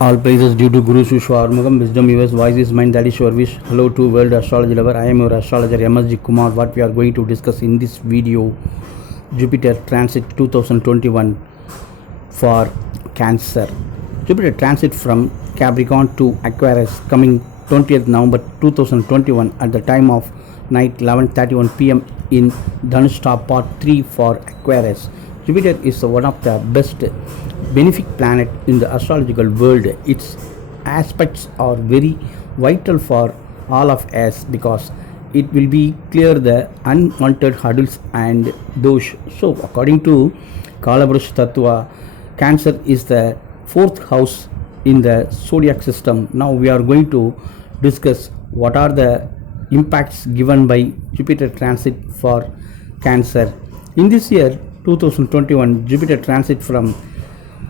All praises due to Guru Shushu Armugam, wisdom yours, voice is mine, that is your wish. Hello to world astrology lover, I am your astrologer MSG Kumar. What we are going to discuss in this video, Jupiter Transit 2021 for Cancer. Jupiter Transit from Capricorn to Aquarius coming 20th November 2021 at the time of night 11:31 p.m. in Dhanushta part 3 for Aquarius. Jupiter is one of the best benefic planet in the astrological world. Its aspects are very vital for all of us because it will be clear the unwanted hurdles and dosh. So according to Kalapurush Tattva, Cancer is the fourth house in the zodiac system. Now we are going to discuss what are the impacts given by Jupiter transit for Cancer. In this year 2021, Jupiter transit from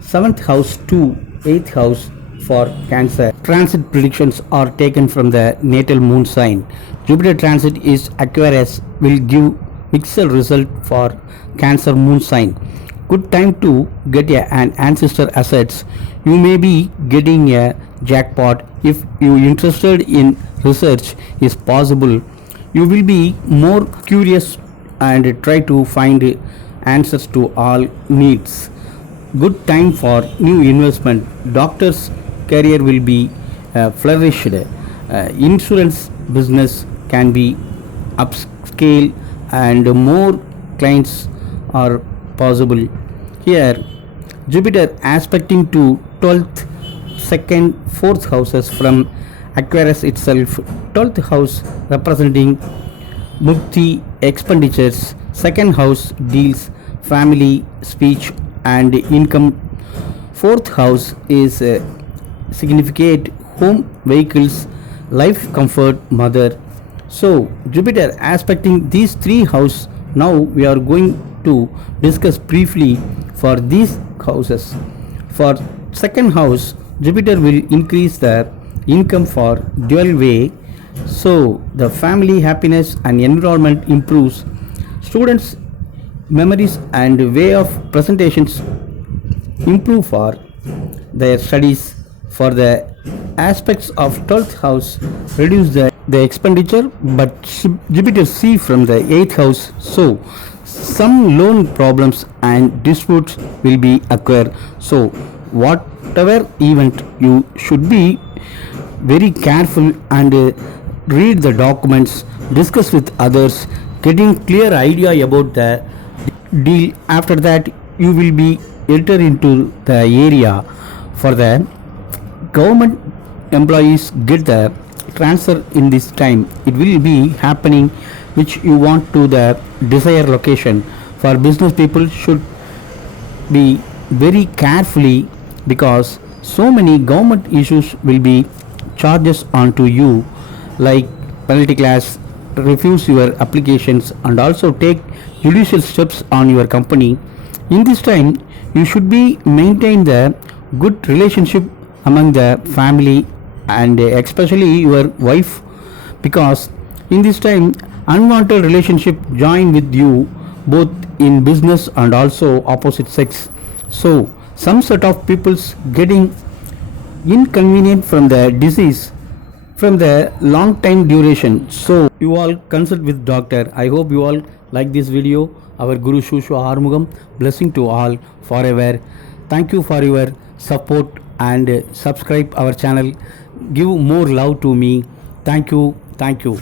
7th house to 8th house for Cancer. Transit predictions are taken from the natal moon sign. Jupiter transit is Aquarius will give mixed result for Cancer moon sign. Good time to get an ancestor assets. You may be getting a jackpot. If you interested in research is possible, you will be more curious and try to find answers to all needs. Good time for new investment. Doctor's career will be flourished. Insurance business can be upscale and more clients are possible. Here Jupiter aspecting to 12th, 2nd, 4th houses from Aquarius itself. 12th house representing mukti expenditures, 2nd house deals family, speech and income. 4th house is significant home, vehicles, life, comfort, mother. So Jupiter aspecting these three houses. Now we are going to discuss briefly for these houses. For 2nd house, Jupiter will increase the income for dual way, so the family happiness and environment improves. Students memories and way of presentations improve for their studies. For the aspects of 12th house reduce the expenditure, but Jupiter see from the 8th house, so some loan problems and disputes will be occur. So whatever event you should be very careful and read the documents, discuss with others, getting clear idea about the deal. After that you will be enter into the area. For the government employees get the transfer in this time, it will be happening which you want to the desired location. For business people should be very carefully because so many government issues will be charges onto you, like penalty class, refuse your applications and also take judicial steps on your company. In this time you should be maintain the good relationship among the family and especially your wife, because in this time unwanted relationship join with you both in business and also opposite sex. So some set of people's getting inconvenient from the disease from the long time duration. So you all consult with doctor. I hope you all like this video. Our Guru Shushu Armugam, blessing to all forever. Thank you for your support and subscribe our channel. Give more love to me. Thank you. Thank you.